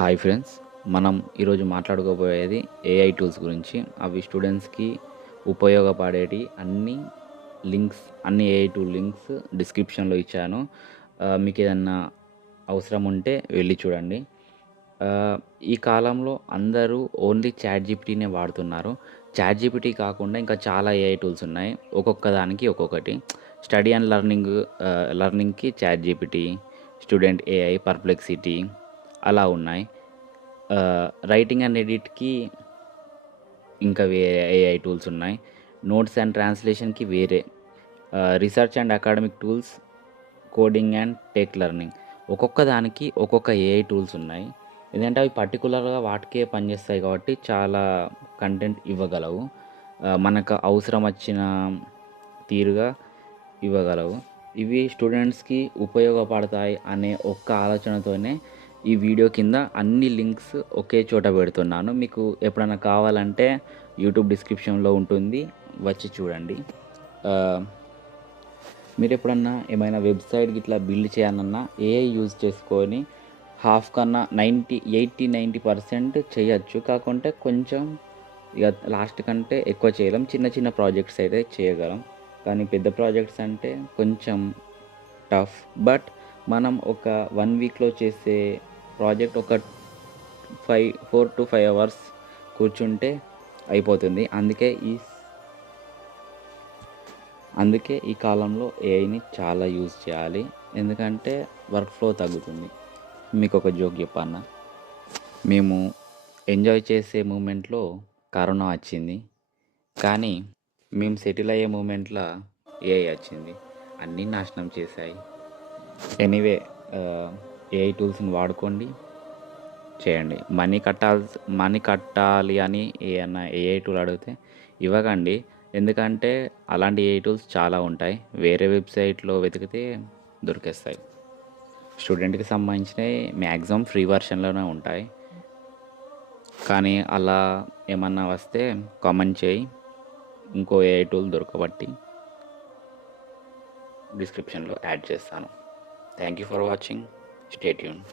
Hi friends, మనం ఈరోజు మాట్లాడుకోబోయేది AI tools గురించి. అవి స్టూడెంట్స్కి ఉపయోగపడేటి అన్ని ఏఐ టూల్ లింక్స్ డిస్క్రిప్షన్లో ఇచ్చాను. మీకు ఏదన్నా అవసరం ఉంటే వెళ్ళి చూడండి. ఈ కాలంలో అందరూ ఓన్లీ చాట్ జీపీటీనే వాడుతున్నారు. చాట్ జీపీటీ కాకుండా ఇంకా చాలా ఏఐ టూల్స్ ఉన్నాయి. ఒక్కొక్క దానికి ఒక్కొక్కటి. స్టడీ అండ్ లర్నింగ్కి ChatGPT, student AI, perplexity అలా ఉన్నాయి. రైటింగ్ అండ్ ఎడిట్‌కి ఇంకా వేరే ఏఐ టూల్స్ ఉన్నాయి. నోట్స్ అండ్ ట్రాన్స్‌లేషన్‌కి వేరే. Research and academic tools, coding and tech learning. ఒక్కొక్క దానికి ఒక్కొక్క ఏఐ టూల్స్ ఉన్నాయి. ఏందంటే అవి పర్టిక్యులర్‌గా వాటికే పనిచేస్తాయి కాబట్టి చాలా కంటెంట్ ఇవ్వగలవు. మనకు అవసరం వచ్చిన తీరుగా ఇవ్వగలవు. ఇవి స్టూడెంట్స్‌కి ఉపయోగపడతాయి అనే ఒక్క ఆలోచనతోనే ఈ వీడియో కింద అన్ని లింక్స్ ఒకే చోట పెడుతున్నాను. మీకు ఎప్పుడైనా కావాలంటే యూట్యూబ్ డిస్క్రిప్షన్‌లో ఉంటుంది. వచ్చి చూడండి. ఆహ్, మీరెప్పుడన్నా ఏమైనా వెబ్‌సైట్ గిట్లా బిల్డ్ చేయాలన్నా ఏఐ యూజ్ చేసుకొని హాఫ్ కన్నా 80-90% చేయొచ్చు. కాకుంటే కొంచెం ఇక లాస్ట్ కంటే ఎక్కువ చేయలేం. చిన్న చిన్న ప్రాజెక్ట్స్ అయితే చేయగలం. కానీ పెద్ద ప్రాజెక్ట్స్ అంటే కొంచెం టఫ్. బట్ మనం ఒక 1 వీక్‌లో చేసే ప్రాజెక్ట్ ఒక 4-5 అవర్స్ కూర్చుంటే అయిపోతుంది. అందుకే ఈ కాలంలో ఏఐని చాలా యూజ్ చేయాలి. ఎందుకంటే వర్క్ ఫ్లో తగ్గుతుంది. మీకొక జోక్ చెప్పన్నా? మేము ఎంజాయ్ చేసే మూమెంట్‌లో కరోనా వచ్చింది. కానీ మేము సెటిల్ అయ్యే మూమెంట్‌ల ఏఐ వచ్చింది. అన్నీ నాశనం చేశాయి. ఎనీవే, ఏఐ టూల్స్‌ని వాడుకోండి, చేయండి. మనీ కట్టాలి అని ఏయన్నా ఏఐ టూల్ అడిగితే ఇవ్వకండి. ఎందుకంటే అలాంటి ఏఐ టూల్స్ చాలా ఉంటాయి. వేరే వెబ్‌సైట్‌లో వెతికితే దొరికేస్తాయి. స్టూడెంట్‌కి సంబంధించినవి మ్యాక్సిమం ఫ్రీ వెర్షన్‌లోనే ఉంటాయి. కానీ అలా ఏమన్నా వస్తే కామెంట్ చేయి. ఇంకో ఏఐ టూల్ దొరకబట్టి డిస్క్రిప్షన్‌లో యాడ్ చేస్తాను. Thank you for watching. Stay tuned.